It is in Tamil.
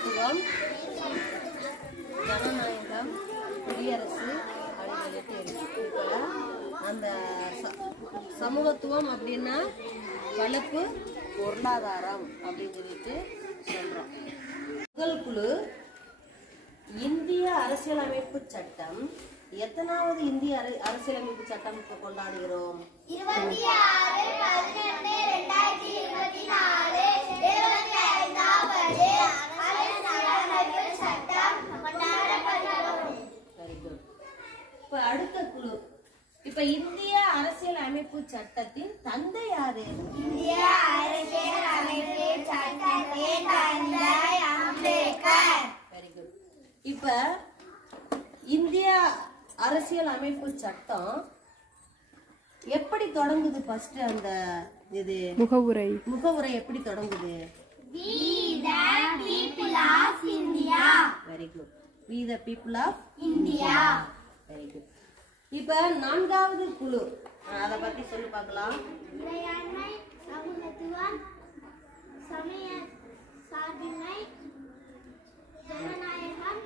சமத்துவம், ஜனநாயகம், குடியரசு அப்படின்னு சொல்லிட்டு இருக்கு. இப்போ அந்த சமூகத்துவம் அப்படின்னா வளர்ப்பு பொருளாதாரம் அப்படின்னு சொல்லிட்டு சொல்றோம். முதல் குழு இந்திய அரசியலமைப்பு சட்டம். எத்தனாவது இந்திய அரசியலமைப்பு சட்டம் இப்போ கொண்டாடுகிறோம்? 26/11/2006 இப்ப அடுத்த குழு. இப்ப இந்திய அரசியல் அமைப்பு சட்டத்தின் தந்தை யாரு? இந்திய அரசியல் அமைப்பு சட்டத்தின் தந்தை அம்பேத்கர். Very good. இப்ப இந்திய அரசியல் அமைப்பு சட்டம் எப்படி தொடங்குது? ஃபர்ஸ்ட் அந்த இது முகவுரை எப்படி தொடங்குது? We the people of India. Very good. We the people of India. Very good. இப்ப நான்காவது குழு, அத பத்தி சொல்லி பார்க்கலாம். இறையாண்மை, சமூகத்துவம், சமய சார்பின்மை, ஜனநாயகம்,